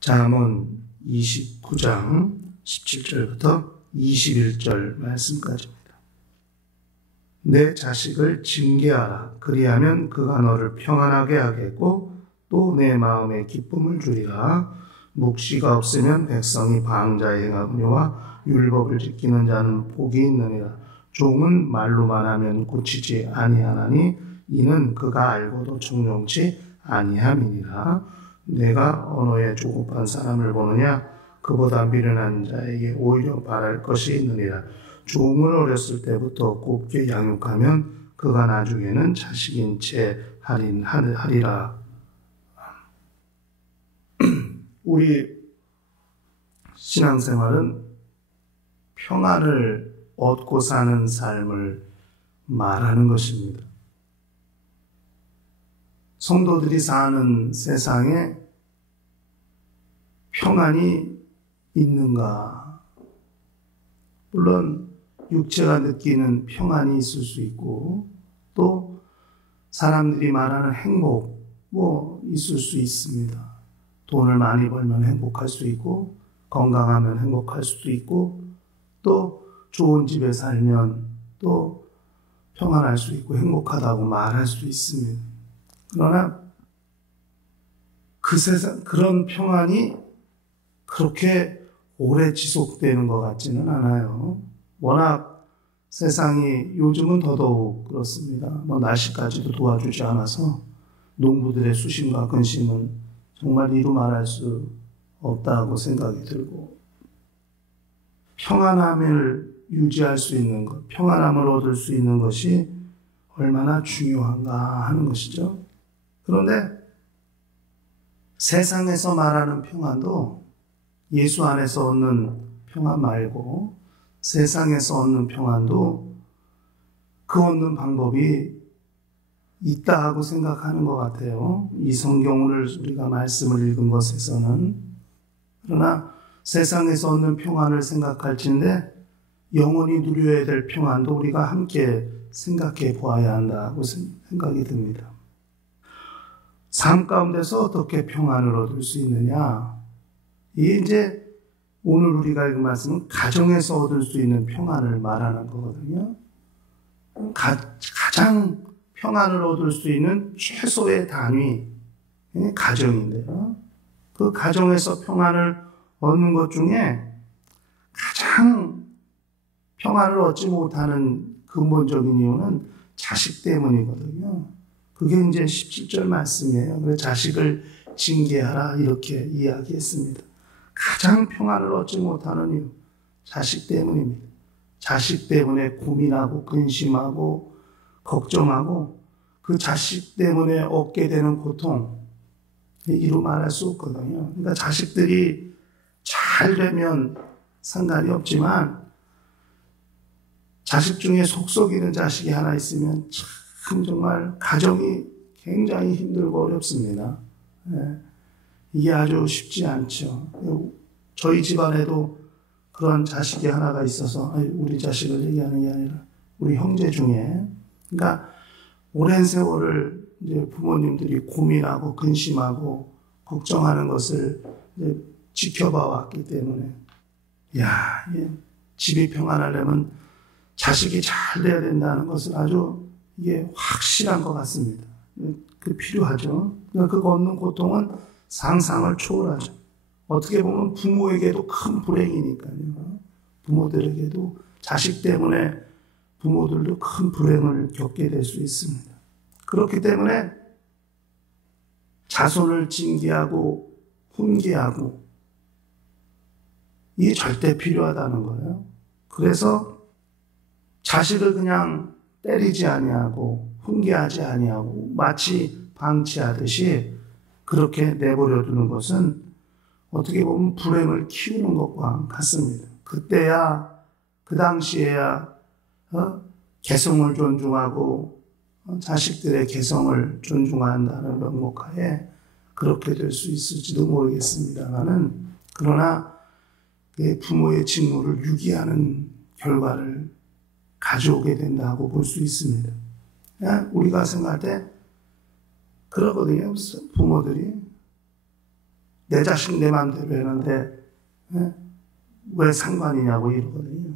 잠언 29장 17절부터 21절 말씀까지입니다. 내 자식을 징계하라. 그리하면 그가 너를 평안하게 하겠고 또 내 마음에 기쁨을 주리라. 묵시가 없으면 백성이 방자에 행하거니와 율법을 지키는 자는 복이 있느니라. 종은 말로만 하면 고치지 아니하나니 이는 그가 알고도 청종치 아니함이니라. 내가 언어에 조급한 사람을 보느냐? 그보다 미련한 자에게 오히려 바랄 것이 있느니라. 종을 어렸을 때부터 곱게 양육하면 그가 나중에는 자식인 채 하리라. 우리 신앙생활은 평안을 얻고 사는 삶을 말하는 것입니다. 성도들이 사는 세상에 평안이 있는가? 물론 육체가 느끼는 평안이 있을 수 있고 또 사람들이 말하는 행복 있을 수 있습니다. 돈을 많이 벌면 행복할 수 있고 건강하면 행복할 수도 있고 또 좋은 집에 살면 또 평안할 수 있고 행복하다고 말할 수 있습니다. 그러나 그 세상 그런 평안이 그렇게 오래 지속되는 것 같지는 않아요. 워낙 세상이 요즘은 더더욱 그렇습니다. 날씨까지도 도와주지 않아서 농부들의 수심과 근심은 정말 이루 말할 수 없다고 생각이 들고 평안함을 유지할 수 있는 것, 평안함을 얻을 수 있는 것이 얼마나 중요한가 하는 것이죠. 그런데 세상에서 말하는 평안도 예수 안에서 얻는 평안 말고 세상에서 얻는 평안도 그 얻는 방법이 있다 하고 생각하는 것 같아요. 이 성경을 우리가 말씀을 읽은 것에서는. 그러나 세상에서 얻는 평안을 생각할진데 영원히 누려야 될 평안도 우리가 함께 생각해 보아야 한다고 생각이 듭니다. 삶 가운데서 어떻게 평안을 얻을 수 있느냐? 이게 이제 오늘 우리가 읽은 말씀은 가정에서 얻을 수 있는 평안을 말하는 거거든요. 가장 평안을 얻을 수 있는 최소의 단위, 가정인데요. 그 가정에서 평안을 얻는 것 중에 가장 평안을 얻지 못하는 근본적인 이유는 자식 때문이거든요. 그게 이제 17절 말씀이에요. 그래서 자식을 징계하라 이렇게 이야기했습니다. 가장 평안을 얻지 못하는 이유, 자식 때문입니다. 자식 때문에 고민하고 근심하고 걱정하고 그 자식 때문에 얻게 되는 고통, 이루 말할 수 없거든요. 그러니까 자식들이 잘 되면 상관이 없지만 자식 중에 속 썩이는 자식이 하나 있으면 참 정말 가정이 굉장히 힘들고 어렵습니다. 이게 아주 쉽지 않죠. 저희 집안에도 그런 자식이 하나가 있어서 우리 자식을 얘기하는 게 아니라 우리 형제 중에 그러니까 오랜 세월을 이제 부모님들이 고민하고 근심하고 걱정하는 것을 이제 지켜봐 왔기 때문에 집이 평안하려면 자식이 잘 돼야 된다는 것을 아주 이게 확실한 것 같습니다. 그 필요하죠. 그러니까 그 얻는 고통은 상상을 초월하죠. 어떻게 보면 부모에게도 큰 불행이니까요. 부모들에게도 자식 때문에 부모들도 큰 불행을 겪게 될 수 있습니다. 그렇기 때문에 자손을 징계하고 훈계하고 이게 절대 필요하다는 거예요. 그래서 자식을 그냥 때리지 아니하고 훈계하지 아니하고 마치 방치하듯이 그렇게 내버려 두는 것은 어떻게 보면 불행을 키우는 것과 같습니다. 그때야 그 당시에야 개성을 존중하고 자식들의 개성을 존중한다는 명목하에 그렇게 될 수 있을지도 모르겠습니다만은 그러나 부모의 직무를 유기하는 결과를 가져오게 된다고 볼 수 있습니다. 우리가 생각할 때 그러거든요. 부모들이 내 자식 내 마음대로 했는데 왜 상관이냐고 이러거든요.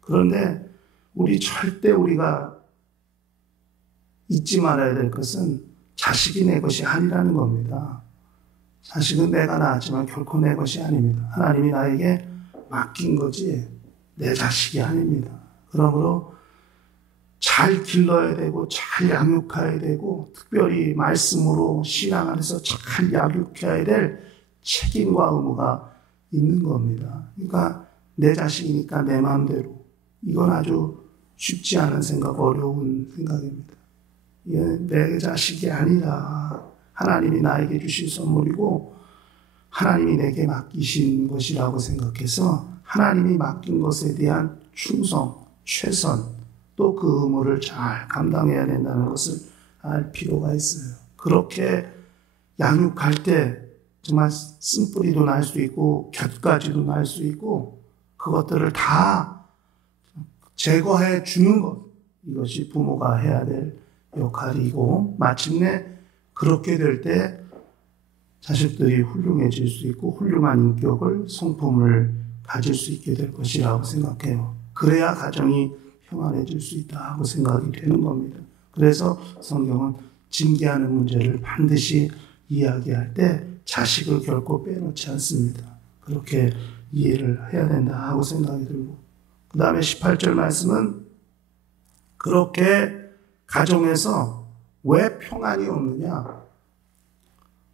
그런데 절대 우리가 잊지 말아야 될 것은 자식이 내 것이 아니라는 겁니다. 자식은 내가 낳았지만 결코 내 것이 아닙니다. 하나님이 나에게 맡긴 거지 내 자식이 아닙니다. 그러므로 잘 길러야 되고 잘 양육해야 되고 특별히 말씀으로 신앙 안에서 잘 양육해야 될 책임과 의무가 있는 겁니다. 그러니까 내 자식이니까 내 마음대로, 이건 아주 쉽지 않은 생각, 어려운 생각입니다. 이게 내 자식이 아니라 하나님이 나에게 주신 선물이고 하나님이 내게 맡기신 것이라고 생각해서 하나님이 맡긴 것에 대한 충성, 최선, 또 그 의무를 잘 감당해야 된다는 것을 알 필요가 있어요. 그렇게 양육할 때 정말 쓴뿌리도 날 수 있고 곁가지도 날 수 있고 그것들을 다 제거해 주는 것, 이것이 부모가 해야 될 역할이고 마침내 그렇게 될 때 자식들이 훌륭해질 수 있고 훌륭한 인격을, 성품을 가질 수 있게 될 것이라고 생각해요. 그래야 가정이 평안해질 수 있다고 생각이 되는 겁니다. 그래서 성경은 징계하는 문제를 반드시 이야기할 때 자식을 결코 빼놓지 않습니다. 그렇게 이해를 해야 된다 하고 생각이 들고, 그 다음에 18절 말씀은 그렇게 가정에서 왜 평안이 없느냐?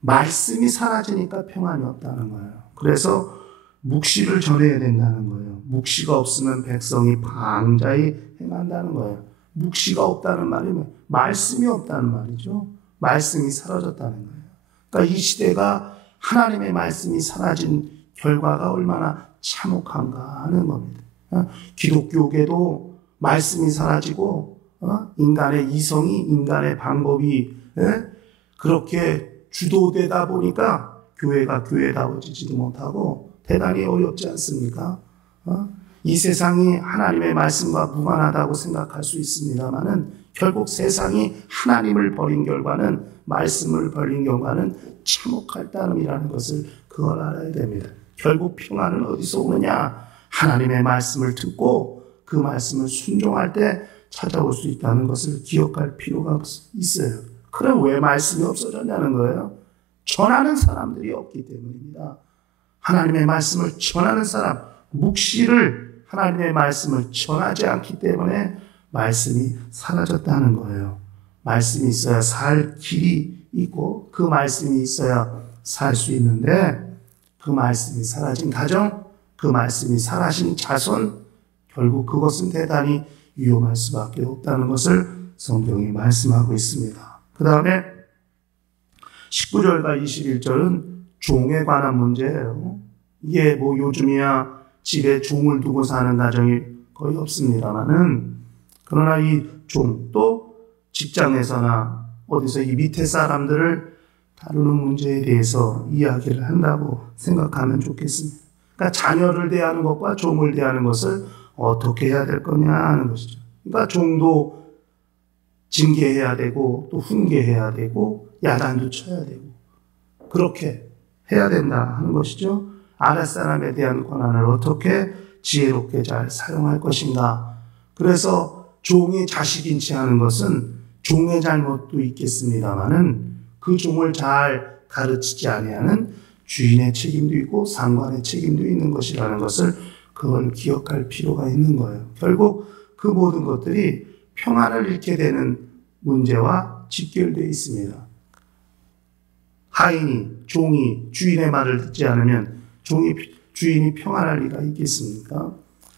말씀이 사라지니까 평안이 없다는 거예요. 그래서 묵시를 전해야 된다는 거예요. 묵시가 없으면 백성이 방자히 행한다는 거예요. 묵시가 없다는 말이 말씀이 없다는 말이죠. 말씀이 사라졌다는 거예요. 그러니까 이 시대가 하나님의 말씀이 사라진 결과가 얼마나 참혹한가 하는 겁니다. 기독교계도 말씀이 사라지고 인간의 이성이, 인간의 방법이 그렇게 주도되다 보니까 교회가 교회다워지지도 못하고 대단히 어렵지 않습니까? 이 세상이 하나님의 말씀과 무관하다고 생각할 수 있습니다만은 결국 세상이 하나님을 버린 결과는, 말씀을 버린 결과는 참혹할 따름이라는 것을 그걸 알아야 됩니다. 결국 평안은 어디서 오느냐? 하나님의 말씀을 듣고 그 말씀을 순종할 때 찾아올 수 있다는 것을 기억할 필요가 있어요. 그럼 왜 말씀이 없어졌냐는 거예요? 전하는 사람들이 없기 때문입니다. 하나님의 말씀을 전하는 사람, 묵시를 하나님의 말씀을 전하지 않기 때문에 말씀이 사라졌다는 거예요. 말씀이 있어야 살 길이 있고 그 말씀이 있어야 살 수 있는데 그 말씀이 사라진 가정, 그 말씀이 사라진 자손, 결국 그것은 대단히 위험할 수밖에 없다는 것을 성경이 말씀하고 있습니다. 그 다음에 19절과 21절은 종에 관한 문제예요. 이게 요즘이야 집에 종을 두고 사는 가정이 거의 없습니다만은, 그러나 이 종, 또 직장에서나 어디서 이 밑에 사람들을 다루는 문제에 대해서 이야기를 한다고 생각하면 좋겠습니다. 그러니까 자녀를 대하는 것과 종을 대하는 것을 어떻게 해야 될 거냐 하는 것이죠. 그러니까 종도 징계해야 되고 또 훈계해야 되고 야단도 쳐야 되고 그렇게 해야 된다 하는 것이죠. 아랫사람에 대한 권한을 어떻게 지혜롭게 잘 사용할 것인가. 그래서 종이 자식인 채 하는 것은 종의 잘못도 있겠습니다마는 그 종을 잘 가르치지 아니하는 주인의 책임도 있고 상관의 책임도 있는 것이라는 것을 그걸 기억할 필요가 있는 거예요. 결국 그 모든 것들이 평안을 잃게 되는 문제와 직결되어 있습니다. 하인이, 종이 주인의 말을 듣지 않으면 주인이 평안할 리가 있겠습니까?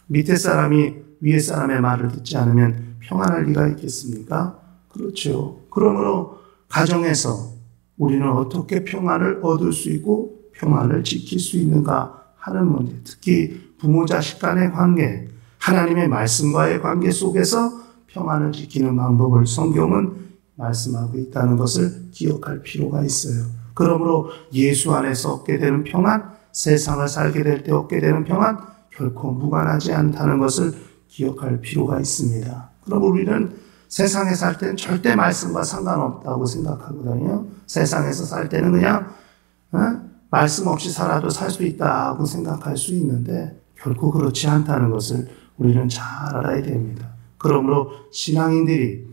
밑에 사람이 위에 사람의 말을 듣지 않으면 평안할 리가 있겠습니까? 그렇죠. 그러므로 가정에서 우리는 어떻게 평안을 얻을 수 있고 평안을 지킬 수 있는가 하는 문제, 특히 부모 자식 간의 관계, 하나님의 말씀과의 관계 속에서 평안을 지키는 방법을 성경은 말씀하고 있다는 것을 기억할 필요가 있어요. 그러므로 예수 안에서 얻게 되는 평안, 세상을 살게 될 때 얻게 되는 평안, 결코 무관하지 않다는 것을 기억할 필요가 있습니다. 그럼 우리는 세상에 살 때는 절대 말씀과 상관없다고 생각하거든요. 세상에서 살 때는 그냥 말씀 없이 살아도 살 수 있다고 생각할 수 있는데 결코 그렇지 않다는 것을 우리는 잘 알아야 됩니다. 그러므로 신앙인들이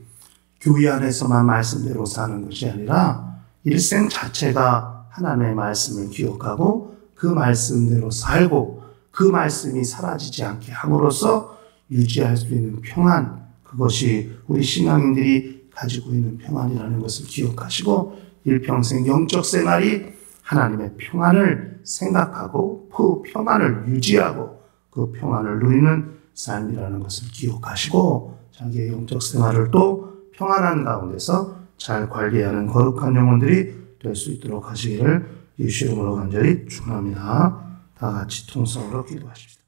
교회 안에서만 말씀대로 사는 것이 아니라 일생 자체가 하나님의 말씀을 기억하고 그 말씀대로 살고 그 말씀이 사라지지 않게 함으로써 유지할 수 있는 평안, 그것이 우리 신앙인들이 가지고 있는 평안이라는 것을 기억하시고 일평생 영적 생활이 하나님의 평안을 생각하고 그 평안을 유지하고 그 평안을 누리는 삶이라는 것을 기억하시고 자기의 영적 생활을 또 평안한 가운데서 잘 관리하는 거룩한 영혼들이 될 수 있도록 하시기를 예수 이름으로 간절히 축원합니다. 다 같이 통성으로 기도하십시다.